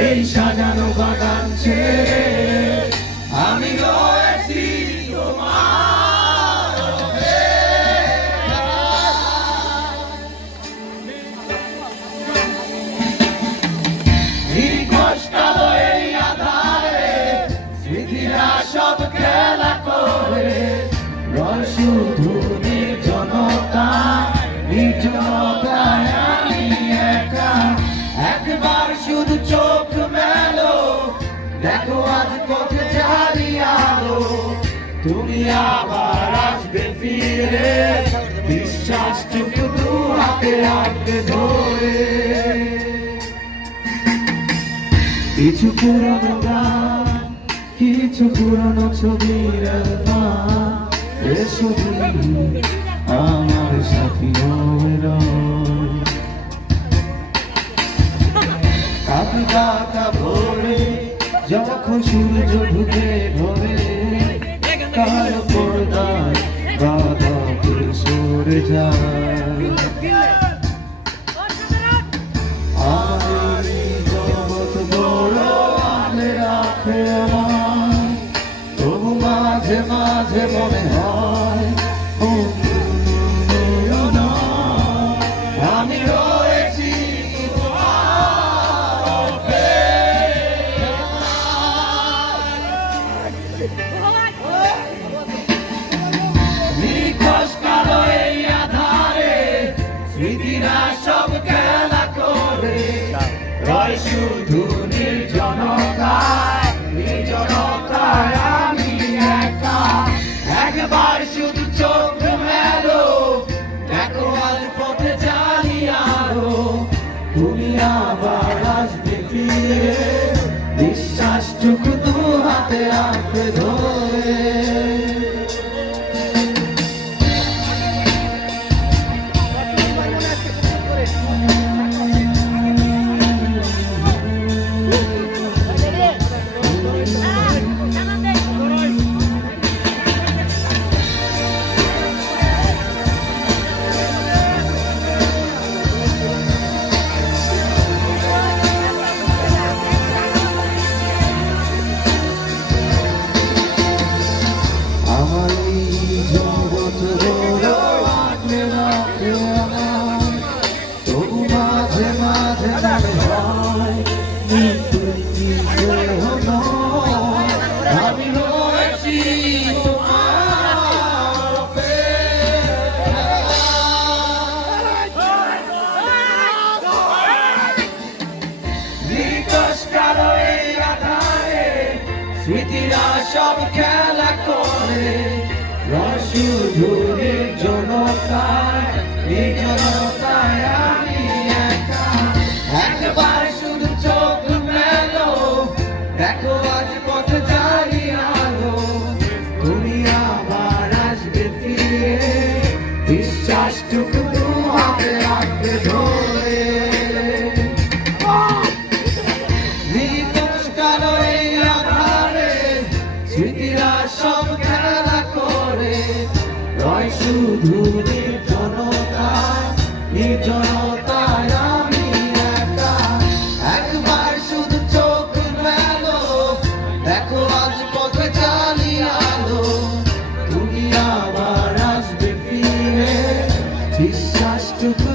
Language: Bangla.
এই সাজানো বাগান ছেড়ে আমি রয়েছি তোমার কষ্টালো এই আধারে স্মৃতিরা সব খেলা করে রয় শুধু নির্জনতায় আমি একা একবার শুধু চোখ মেলো দেখো আজ পথে জারি আলো তুমি আবার আসবে ফিরে বিশ্বাসটুকু দু হাতে আঁকড়ে ধরে কিছু পুরনো গান কিছু পুরনো ছবির এসো আমার সাথী কাকা ভোরে যখন সূর্য ঢুকে ধরে কার পর্দায় বাধা সরে যায় জগৎ বড় আলে রাখে আমার তবু মাঝে মাঝে মনে হয় আমি রয়েছি কষ্টালো এই আধারে স্মৃতিরা সব খেলা করে রয় শুধু নির্জনতায় আমি একা একবার শুধু চোখ মেলো দেখো আজ পথে জানি আলো তুমি আবার আসবে ফিরে বিশ্বাসটুকু দু হাতে আঁকড়ে ধরে স্মৃতিরা সব খেলা করে রয় শুধু নির্জনতায় আমি একা একবার শুধু চোখ মেলো দেখো আজ পথে জারি আলো তুমি আবার আসবে ফিরে বিশ্বাসটুকু দু হাতে আঁকড়ে ধরে স্মৃতিরা সব খেলা করে রয় শুধু নির্জনতায় আমি একা একবার শুধু চোখ মেলো দেখো আজ পথে জানি আলো তুমি আবার আসবে ফিরে বিশ্বাসটুকু